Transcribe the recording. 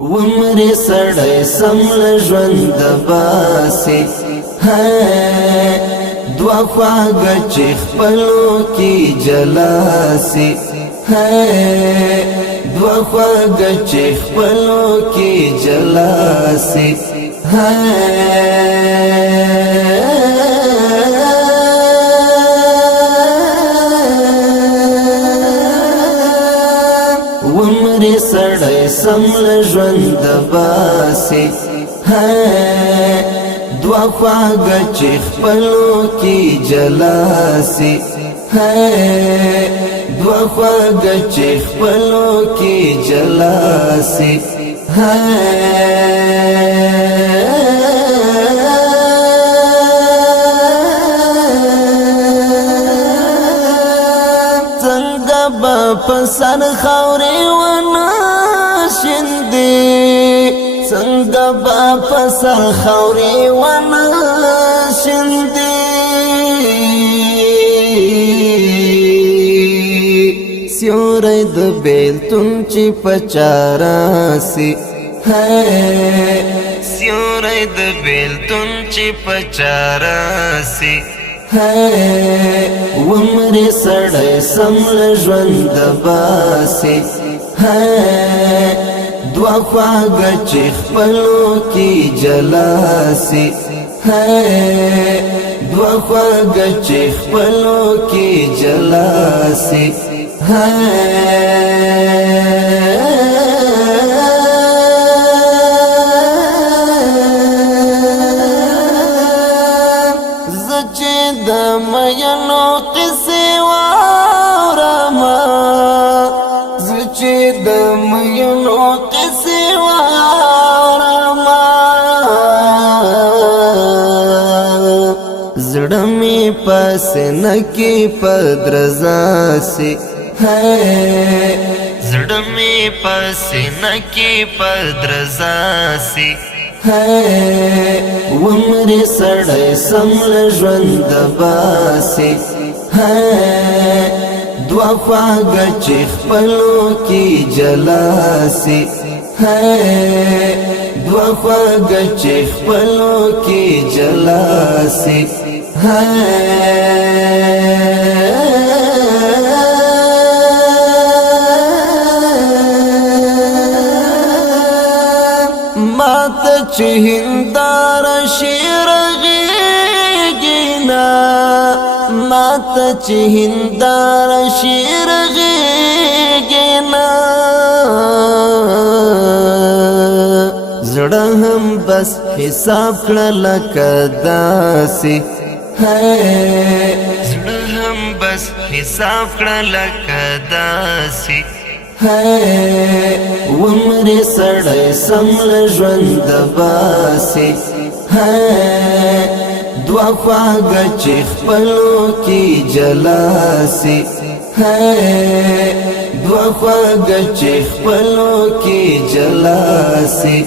ومرې سړی سمل ژوند باسي دوا خواږه چې خپلو کې جلاسي دوا خواږه چې خپلو کې جلاسي ومرې سړی سمل ژوند باسي دوا خواږه چې خپلو کې جلاسي دوا خواږه چې خپلو کې جلاسي څنګه به په سر خاورې ونه شیندې څنګه به په سر خاورې ونه شیندې سیوری د بیلتون چې په چاراسي سیوری د بیلتون چې په چاراسي ومرې سړی سمل ژوند باسي دوا خواږه چې خپلو کې جلاسي دوا خواږه چې خپلو کې جلاسي زچې د مینو قصې واورمه زچې د مینو قصې واورمه زړه مې په سینه کې په درزاسي زړه مې په سینه کې په درزاسي ومرې سړی سمل ژوند باسي دوا خواږه چې خپلو کې جلاسي دوا خواږه چې خپلو کې جلاسي ماته چې هندار شیر غېږینا ماته چې هندار شیر غېږینا زړه هم بس حساب کړه لکه داسې زړه هم بس حساب کړه لکه داسې ومرې سړی سمل ژوند باسي دوا خواږه چې خپلو کې جلاسي دوا خواږه چې خپلو کې جلاسي